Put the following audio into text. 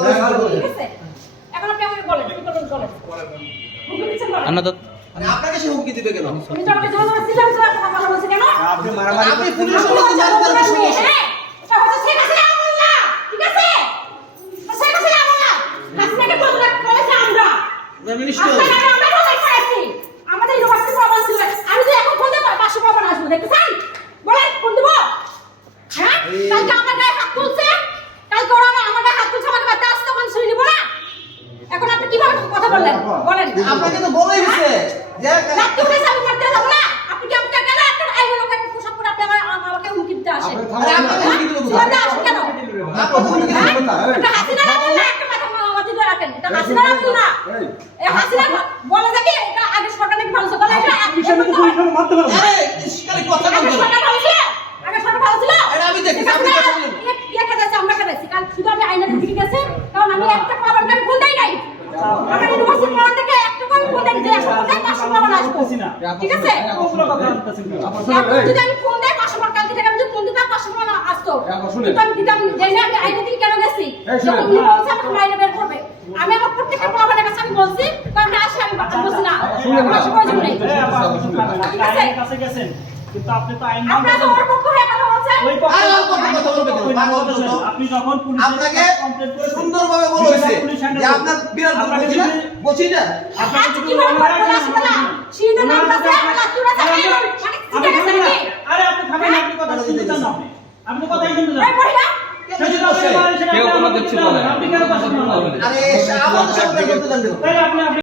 ঠিক আছে এখন আপনি আমাকে বলেন কি করবেন বলেন হুকুম দিচ্ছেন বলেন মানে আপনাকে সে হুমকি দিবে কেন? তুমি তো আমাকে জোর করে সিলাম সিলাম কথা বলছেন কেন আপনি মারামারি আপনি পুলিশের লোক মারতে সমস্যা হ্যাঁ এটা হচ্ছে ঠিক আছে আমল না ঠিক আছে ঠিক আছে আমল না হাসনাকে বলেছে আমরা মিনিস্টার আমরা কথা খাইছি আমাদের ইউনিভার্সিটি প্রবলেম ছিল আমি যে এখন কোন 500 পাবো না আসবো দেখতেছেন বলেন কোন দিব হ্যাঁ কালকে আমার গায়ে হাত তুলছে কালকে ওরা আমার গায়ে হাত তুলছে আমাকে বাদ দাও তখন শুনে নিব না এখন আপনি কিভাবে কথা বললেন বলেন আপনাকে তো বলেই দিছে যে রাত করে আমি করতে যাব না আপনি কি আমাকে কেন একটা এই লোকের পোশাক পরে আপনি আমাকে হুমকি দিতে আসেন আরে আপনাকে হুমকি দিব কোথায় আসেন কেন আপনাকে হুমকি দিব না এটা হাসিনা না বললা একটা কথা মামাতি ধরে রাখেন এটা হাসিনা না বললা এই হাসিনা বলে দেখি এটা আগে সরকার নাকি ভালো ছিল এটা কিসের তো পরীক্ষা মারতে পারবো আরে শিকারি কথা আগে বলবেন সরকার ভালো ছিল আগে সরকার ভালো ছিল আরে আমি দেখি আপনি কথা বলেন ইয়ে খেতেছে আমরা খেতেছি কাল শুধু আমি আইনের দিকে গেছে কারণ আমি একটা পাবনকে ফোন দেই নাই আমার ইউনিভার্সিটি পড়া থেকে একটা করে ফোন দেই যে একটা ফোন 500 টাকা আসবো ঠিক আছে যদি আমি ফোন দেই 500 টাকা কালকে থেকে আমি যদি ফোন দিতাম 500 টাকা আসতো কিন্তু আমি দিতাম দেই না আমি আইনের দিকে কেন গেছি যখন উনি বলছে আমাকে মাইনে বের করবে আমি আমার প্রত্যেকটা পাবনের কাছে আমি বলছি কারণ আসে আমি বলছি না আমার প্রয়োজন নেই ঠিক আছে কাছে গেছেন কিন্তু আপনি তো আইন আপনারা তো ওর পক্ষ হয়ে কথা বলছেন ওই আরে কথা বলবে কেন পাগল তো আপনি যখন পুলিশে আপনাকে কমপ্লেইন করেছেন সুন্দরভাবে বলেছে যে আপনার বিরাট বলছি না আজ কি বলবো বলা সেটা না সিধা নাম আছে লাতুরা থাকে মানে ঠিক আছে নাকি আরে আপনি থামেন আপনি কথা শুনতে চান না আপনি কথাই শুনতে চান এই মহিলা কেউ কোনো কিছু বলে আপনি কেন কথা শুনতে আরে আমাদের সাথে করতে দেন তাই আপনি